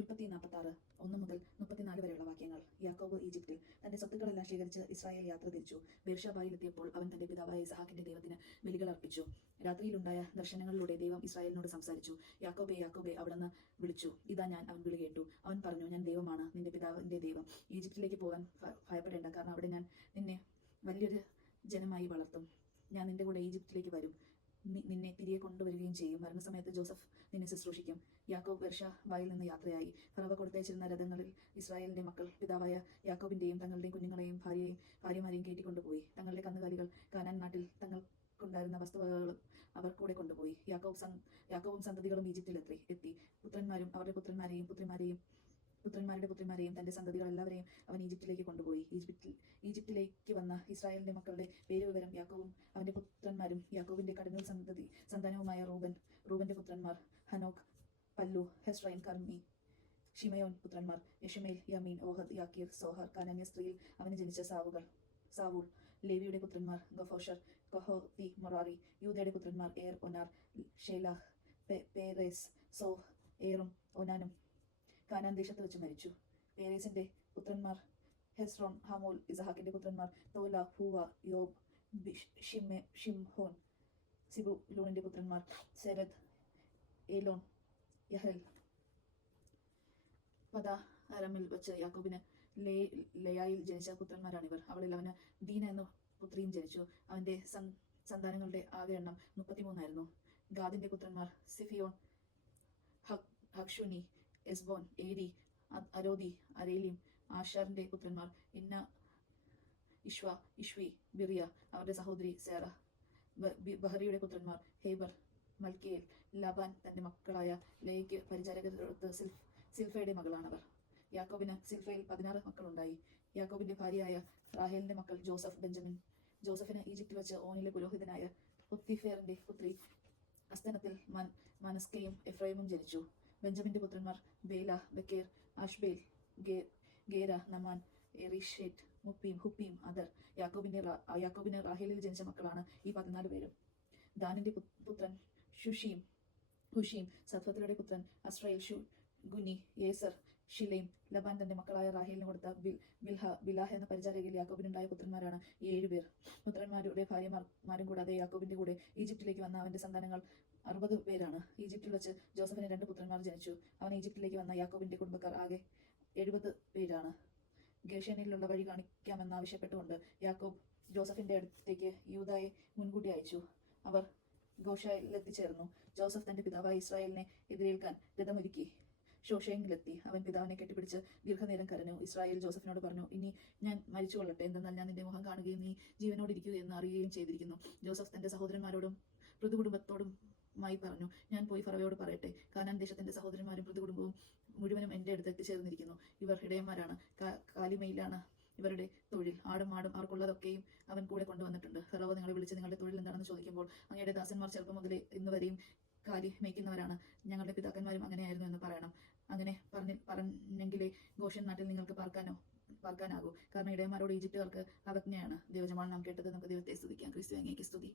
ഉൽപ്പത്തി നാൽപ്പത്തി ആറ് ഒന്ന് മുതൽ മുപ്പത്തിനാല് വരെയുള്ള വാക്യങ്ങൾ. യാക്കോബ് ഈജിപ്തിൽ തന്റെ സ്വത്തുക്കളെല്ലാം ശേഖരിച്ച് ഇസ്രായേൽ യാത്ര തിരിച്ചു. ബേർഷാബായിലെത്തിയപ്പോൾ അവൻ തന്റെ പിതാവായ ഇസഹാക്കിന്റെ ദൈവത്തിന് ബലികൾ അർപ്പിച്ചു. രാത്രിയിലുണ്ടായ ദർശനങ്ങളിലൂടെ ദൈവം ഇസ്രായേലിനോട് സംസാരിച്ചു. യാക്കോബെ യാക്കോബെ അവിടുന്ന് വിളിച്ചു. ഇതാ ഞാൻ അവൻ വിളി കേട്ടു. അവൻ പറഞ്ഞു ഞാൻ ദൈവമാണ് നിന്റെ പിതാവിന്റെ ദൈവം. ഈജിപ്തിലേക്ക് പോകാൻ ഭയപ്പെടേണ്ട. കാരണം അവിടെ ഞാൻ നിന്നെ വലിയൊരു ജനമായി വളർത്തും. ഞാൻ നിന്റെ കൂടെ ഈജിപ്തിലേക്ക് വരും. നിന്നെ തിരികെ കൊണ്ടുവരികയും ചെയ്യും. മരണസമയത്ത് ജോസഫ് നിന്നെ ശുശ്രൂഷിക്കും. യാക്കോബ് വർഷ വായിൽ നിന്ന് യാത്രയായി. ഫറവ കൊടുത്തയച്ചിരുന്ന രഥങ്ങളിൽ ഇസ്രായേലിന്റെ മക്കൾ പിതാവായ യാക്കോബിന്റെയും തങ്ങളുടെയും കുഞ്ഞുങ്ങളെയും ഭാര്യയെയും ഭാര്യമാരെയും കയറ്റിക്കൊണ്ടുപോയി. തങ്ങളുടെ കന്നുകാലികൾ കാനാൻ നാട്ടിൽ തങ്ങൾക്കുണ്ടായിരുന്ന വസ്തുവകകളും അവർ കൂടെ കൊണ്ടുപോയി. യാക്കോബ് സം യാക്കോബും സന്തതികളും ഈജിപ്തിലെത്തി എത്തി. പുത്രന്മാരും അവരുടെ പുത്രന്മാരെയും പുത്രിമാരെയും പുത്രന്മാരുടെ പുത്രിമാരെയും തന്റെ സന്തതികൾ എല്ലാവരെയും അവൻ ഈജിപ്തിലേക്ക് കൊണ്ടുപോയി. ഈജിപ്തിൽ ഈജിപ്തിലേക്ക് വന്ന ഇസ്രായേലിന്റെ മക്കളുടെ പേര് വിവരം യാക്കോവും അവന്റെ പുത്രന്മാരും യാക്കോവിന്റെ കടന്നൽ സന്തതി സന്താനവുമായ റൂബൻ റൂബന്റെ പുത്രന്മാർ ഹെസ്രൈൻ കർമ്മി. ഷിമയോൻ പുത്രന്മാർ യഷമേൽ യമീൻ ഓഹദ് യാക്കീർ സോഹർ കാനന്യ സ്ത്രീയിൽ അവന് ജനിച്ച സാവുകൾ. സാവൂൾ ലേവിയുടെ പുത്രന്മാർ ഗഫോഷർ കൊഹോത്തി മൊറാറി യൂതയുടെ പുത്രന്മാർ എയർ ഒനാർ ഷേലാഹ് പേരേസ് സോഹ് ഏറും ഒനാനും. കാനാൻ ദേശത്ത് വെച്ച് മരിച്ചു. പേരേസിന്റെ പുത്രന്മാർ ഹെസ്രോൺ ഹമോൽ ഇസഹാക്കിന്റെ പുത്രന്മാർ തോല ഹൂവ യോബ് ഷിംഹോൻ സിബു ലൂണിന്റെ പുത്രന്മാർ സെരദ് എലോൺ യഹൽ പദ അരമിൽ വെച്ച് യാക്കോബിന് ലേ ലയായിൽ ജനിച്ച പുത്രന്മാരാണിവർ അവളിൽ അവന് ദീന എന്ന പുത്രിയും ജനിച്ചു. അവന്റെ സന്താനങ്ങളുടെ ആകെ എണ്ണം മുപ്പത്തിമൂന്നായിരുന്നു. ഗാദിന്റെ പുത്രന്മാർ സിഫിയോൺ ഹക്- ഹക്ഷുനി എസ്ബോൻ ഏരി അരോദി അരേലിം ആഷാറിന്റെ പുത്രന്മാർ ഇന്ന ഇഷ്വ ഇഷ്വി ബിറിയ അവരുടെ സഹോദരി സേറ ബഹറിയുടെ പുത്രന്മാർ ഹേബർ മൽക്കിയേൽ ലബാൻ തന്റെ മക്കളായ ലേക്ക് പരിചാരകരുടെ സിൽഫ് സിൽഫയുടെ മകളാണവർ. യാക്കോബിന് സിൽഫയിൽ പതിനാറ് മക്കളുണ്ടായി. യാക്കോബിന്റെ ഭാര്യയായ റാഹേലിന്റെ മക്കൾ ജോസഫ് ബെഞ്ചമിൻ. ജോസഫിന് ഈജിപ്തിൽ വെച്ച് ഓനിലെ പുരോഹിതനായ പുത്തിഫേറിന്റെ പുത്രി അസ്തനത്തിൽ മൻ മനസ്കയും എഫ്രൈമും ജനിച്ചു. ബെഞ്ചമിന്റെ പുത്രന്മാർ Bela Becher Ashbel Gera Naaman എറിഷേറ്റ് Muppim Huppim അദർ യാക്കോബിന്റെ യാക്കോബിന് റാഹേലിൽ ജനിച്ച മക്കളാണ് ഈ പതിനാല് പേരും. ദാനിന്റെ പുത്രൻ ഷുഷീം ഹുഷീം സത്വത്തിലയുടെ പുത്രൻ അസ്രയേൽ ഷു ഗുനി യേസർ ഷിലേം ലബാൻ തന്റെ മക്കളായ റാഹേലിന് കൊടുത്ത ബിൽ ബിൽഹ ബിലാഹ എന്ന പരിചാരകയിൽ യാക്കോബിനുണ്ടായ പുത്രന്മാരാണ് ഈ ഏഴുപേർ പുത്രന്മാരുടെ ഭാര്യമാരും കൂടാതെ യാക്കോബിന്റെ കൂടെ ഈജിപ്തിലേക്ക് വന്ന അവന്റെ സന്താനങ്ങൾ അറുപത് പേരാണ്. ഈജിപ്തിൽ വെച്ച് ജോസഫിന് രണ്ട് പുത്രന്മാർ ജനിച്ചു. അവൻ ഈജിപ്തിലേക്ക് വന്ന യാക്കോബിന്റെ കുടുംബക്കാർ ആകെ എഴുപത് പേരാണ്. ഗേഷനിലുള്ള വഴി കാണിക്കാമെന്ന് ആവശ്യപ്പെട്ടുകൊണ്ട് യാക്കോബ് ജോസഫിന്റെ അടുത്തേക്ക് യൂതായെ മുൻകൂട്ടി അയച്ചു. അവർ ഗോഷയിൽ എത്തിച്ചേർന്നു ജോസഫ് തന്റെ പിതാവായ ഇസ്രായേലിനെ എതിരേൽക്കാൻ രഥമൊരുക്കി. ഷോഷയെങ്കിലെത്തി അവൻ പിതാവിനെ കെട്ടിപ്പിടിച്ച് ദീർഘനേരം കരഞ്ഞു. ഇസ്രായേൽ ജോസഫിനോട് പറഞ്ഞു ഇനി ഞാൻ മരിച്ചു കൊള്ളട്ടെ എന്തെന്നാൽ ഞാൻ നിന്റെ മുഖം കാണുകയും നീ ജീവനോട് ഇരിക്കൂ എന്ന് അറിയുകയും ചെയ്തിരിക്കുന്നു. ജോസഫ് തന്റെ സഹോദരന്മാരോടും പൃഥുകുടുംബത്തോടും മായി പറഞ്ഞു ഞാൻ പോയി ഫറവയോട് പറയട്ടെ. കാനാൻ ദേശത്തിന്റെ സഹോദരന്മാരും പൃഥുകുടുംബവും മുഴുവനും എന്റെ അടുത്ത് എത്തിച്ചേർന്നിരിക്കുന്നു. ഇവർ ഇടയന്മാരാണ് കാലിമയിലാണ് ഇവരുടെ തൊഴിൽ. ആടും മാടും അവർക്കുള്ളതൊക്കെയും അവൻ കൂടെ കൊണ്ടുവന്നിട്ടുണ്ട്. ഫറവോ നിങ്ങളെ വിളിച്ച് നിങ്ങളുടെ തൊഴിൽ എന്താണെന്ന് ചോദിക്കുമ്പോൾ അങ്ങയുടെ ദാസന്മാർ ചെറുപ്പം മുതലേ ഇന്ന് വരെയും കാലി മേയ്ക്കുന്നവരാണ് ഞങ്ങളുടെ പിതാക്കന്മാരും അങ്ങനെയായിരുന്നു എന്ന് പറയണം. അങ്ങനെ പറഞ്ഞ പറഞ്ഞെങ്കിലേ ഗോഷൻ നാട്ടിൽ നിങ്ങൾക്ക് പാർക്കാനോ പാർക്കാനാകൂ. കാരണം ഇടയന്മാരോട് ഈജിപ്തുകാർക്ക് അവജ്ഞയാണ്. ദൈവജമാണ് നാം കേട്ടത്. നമുക്ക് ദൈവത്തെ സ്തുതിക്കാം. ക്രിസ്തു അങ്ങേക്ക് സ്തുതി.